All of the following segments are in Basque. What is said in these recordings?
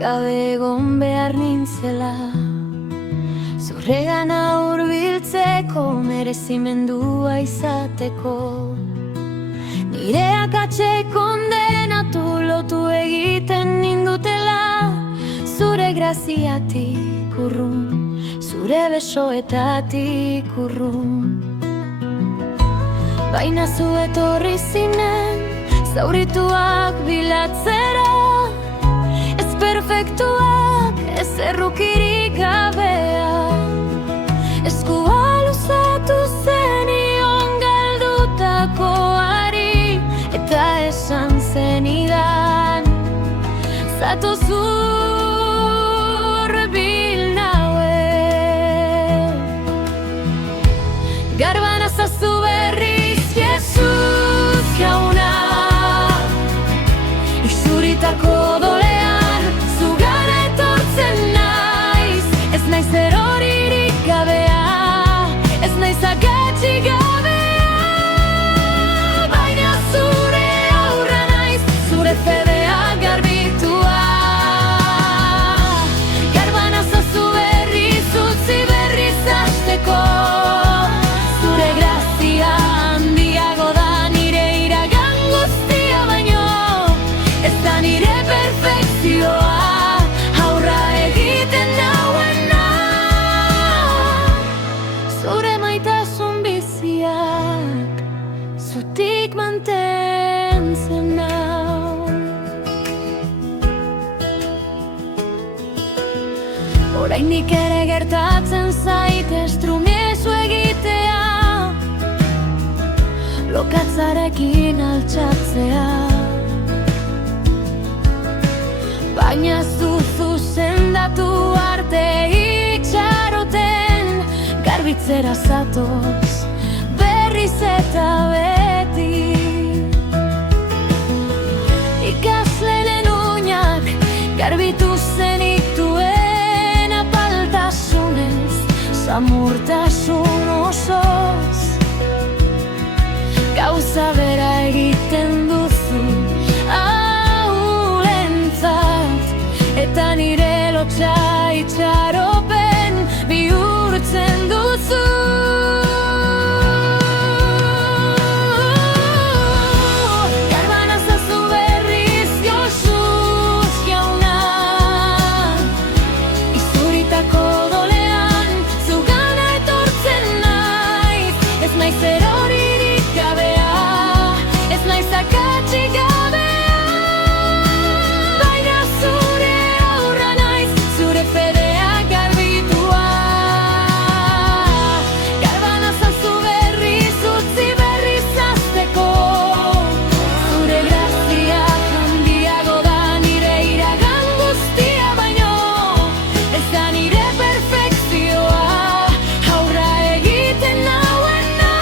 gabe egon behar nintzela, zuregana hurbiltzeko merezimendua izateko. Nire akatse kondenatu lotu egiten nindutela, zure graziatik urrun, zure besoetatik urrun. Baina zu etorri zinen, zaurituak bilatzera, ez perfektuak, ez errukirik gabea. Eskua luzatu zenion galdutakoari, eta esan zenidan, zatoz hurbil naue. Garban azazu berriz, Jesus jauna, isuritako dolean zugara etortzen naiz. Ez naiz eroririk gabea, ez naiz akatsik gabea, baina zure aurra naiz, zure fedea garbitua. Garban azazu berriz, utzi berriz hasteko, zure grazia handiago da nire iragan guztia baino, ez da nire perfekzioa, aurra egiten nauena. Zure maitasun biziak zutik mantentzen nau. Oraindik ere gertatzen zait estrumiezu egitea, lokatzarekin altxatzea. Baina zuzu sendatu arte itxaroten, garbitzera zatoz berriz eta beti. Ikaslenen uñak garbitu zenituen apaltasunez, samurtasun osoz. Gauza bera egiten duzu ahulentzat, eta nire lotxa itxaropen bihurtzen duzu. Garban azazu berriz, Jesus jauna, izuritako dolean zugana etortzen naiz. Ez naiz eroririk gabea, ez naiz akatsik gabea, baina zure aurra naiz, zure fedea garbitua. Garban azazu berriz, utzi berriz hasteko, zure grazia handiago da nire iragan guztia baino, ez da nire perfekzioa, aurra egiten nauena.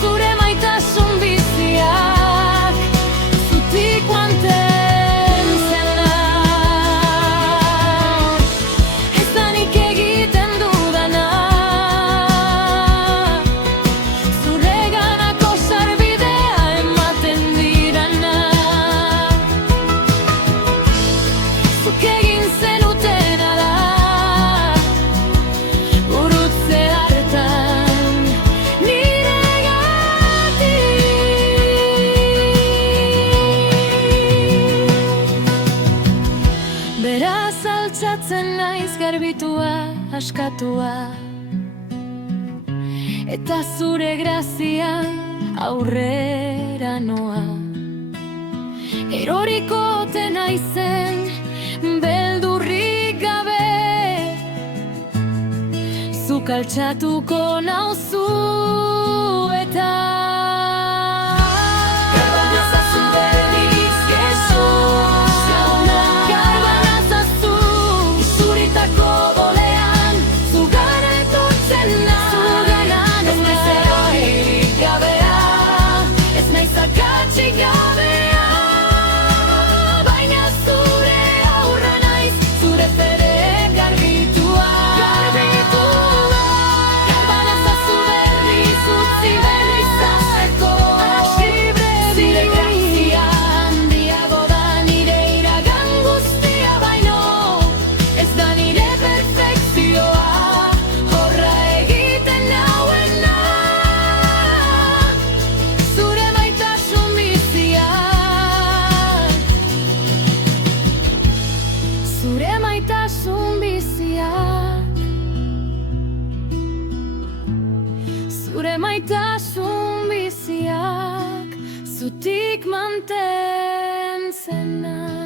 Zure maitasun biziak zutik mantentzen nau. Ez da nik egiten dudana, zureganako sarbidea ematen didana. Zuk egin zenutena da, gurutze hartan niregatik. Beraz altxatzen naiz garbitua, askatua, eta zure grazian aurrera noa. Erorikote naizen beldurrik gabe, zuk altxatuko nauzu eta. Garban azazu berriz, Jesus jauna, garban azazu, izuritako dolean zugana etortzen naiz. Ez naiz eroririk gabea, ez naiz akatsik gabea, baina zure aurra naiz, zure fede garbitua. Garban azazu berriz, Eskutik manten zena.